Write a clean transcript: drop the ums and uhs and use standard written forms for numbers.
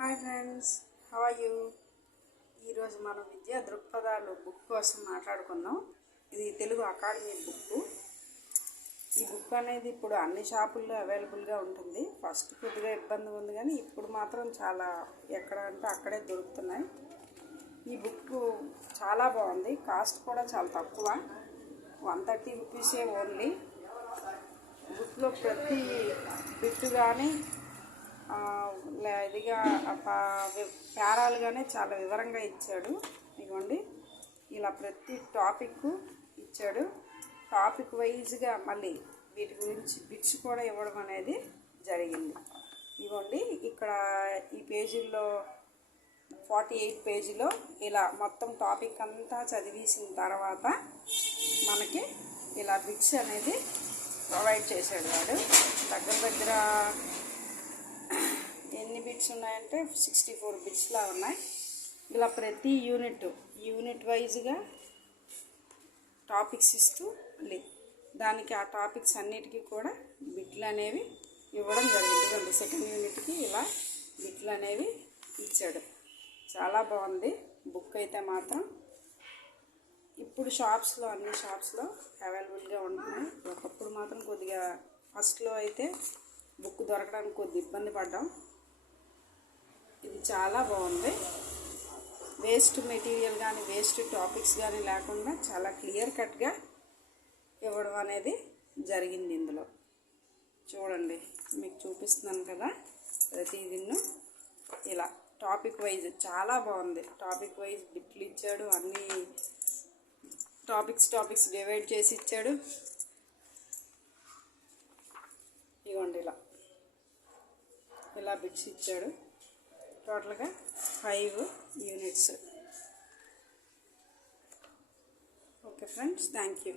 Hi friends, how are you? ఈరోజు మనం విద్యా దృక్పథాలు బుక్ కోసం మాట్లాడుకుందాం. ఇది తెలుగు అకాడమీ బుక్. ఈ బుక్ అనేది ఇప్పుడు అన్ని షాపుల్లో అవైలబుల్గా ఉంటుంది. ఫస్ట్ కొద్దిగా ఇబ్బంది ఉంది, కానీ ఇప్పుడు మాత్రం చాలా ఎక్కడ అంటే అక్కడే దొరుకుతున్నాయి. ఈ బుక్ చాలా బాగుంది. కాస్ట్ కూడా చాలా తక్కువ, 130 రూపీసే ఓన్లీ. బుక్లో ప్రతి బిట్టు కానీ ఇదిగా పేరాలు కానీ చాలా వివరంగా ఇచ్చాడు. ఇదిగోండి, ఇలా ప్రతి టాపిక్ ఇచ్చాడు. టాపిక్ వైజ్గా మళ్ళీ వీటి గురించి బిట్స్ కూడా ఇవ్వడం అనేది జరిగింది. ఇదిగోండి, ఇక్కడ ఈ పేజీల్లో 48 పేజీలో ఇలా మొత్తం టాపిక్ అంతా చదివేసిన తర్వాత మనకి ఇలా బిట్స్ అనేది ప్రొవైడ్ చేశాడు వాడు. దగ్గర ఎన్ని బిట్స్ ఉన్నాయంటే 64 బిట్స్లా ఉన్నాయి. ఇలా ప్రతి యూనిట్ వైజ్గా టాపిక్స్ ఇస్తూ దానికి ఆ టాపిక్స్ అన్నిటికీ కూడా బిట్లు అనేవి ఇవ్వడం జరిగింది. సెకండ్ యూనిట్కి ఇలా బిట్లు అనేవి ఇచ్చాడు. చాలా బాగుంది బుక్ అయితే మాత్రం. ఇప్పుడు అన్ని షాప్స్లో అవైలబుల్గా ఉంటున్నాయి. ఒకప్పుడు మాత్రం కొద్దిగా ఫస్ట్లో అయితే బుక్ దొరకడానికి కొద్దిగా ఇబ్బంది పడ్డాం. ఇది చాలా బాగుంది. వేస్ట్ మెటీరియల్ కానీ వేస్ట్ టాపిక్స్ కానీ లేకుండా చాలా క్లియర్ కట్గా ఇవ్వడం అనేది జరిగింది. ఇందులో చూడండి, మీకు చూపిస్తున్నాను కదా, ప్రతిదిన్ను ఇలా టాపిక్ వైజ్ చాలా బాగుంది. టాపిక్ వైజ్ బిట్లు ఇచ్చాడు, అన్ని టాపిక్స్ డివైడ్ చేసి ఇచ్చాడు. ఇవ్వండి, ఇలా బిట్స్ ఇచ్చాడు. టోటల్గా 5 units. Okay friends, thank you.